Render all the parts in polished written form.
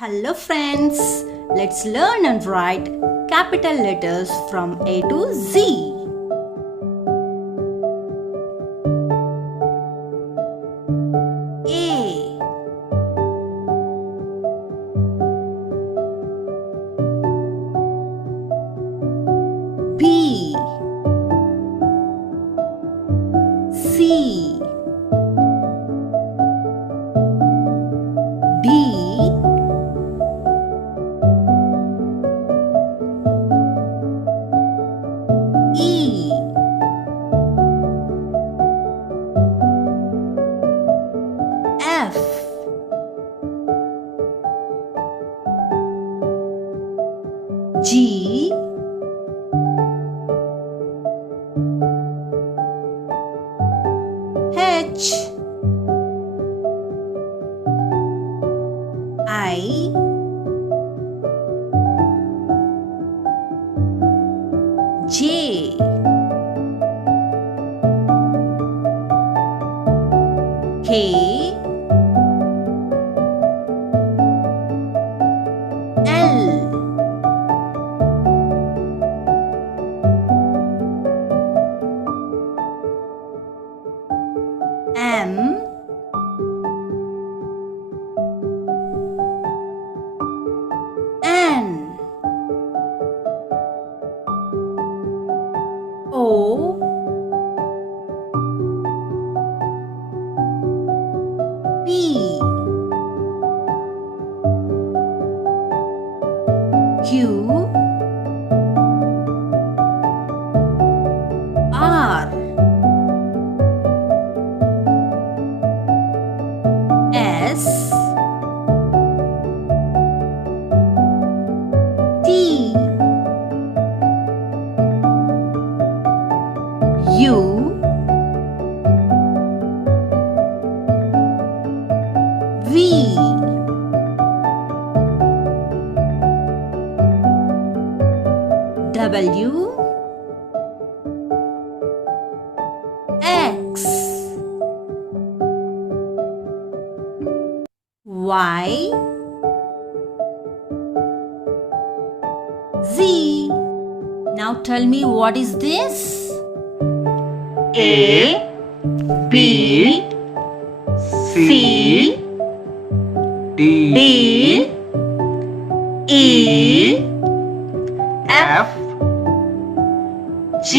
Hello friends, let's learn and write capital letters from A to Z. A, B, C, D, E, F, G, H, I, J, K, L, M, N, O, P, Q, R, S, T, U, V, W, X, Y, Z. Now tell me, what is this? A, B, C, D, D, E, F, G,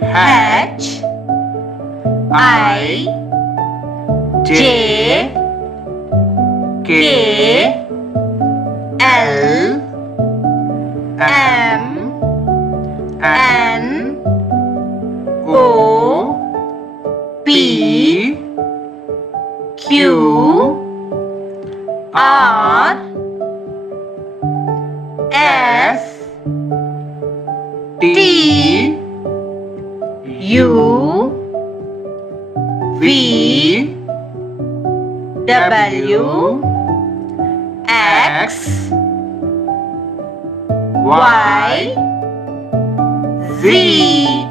H, I, J, K, L, M, N, O, P, Q, R, S, T, U, V, W, X, Y, Z.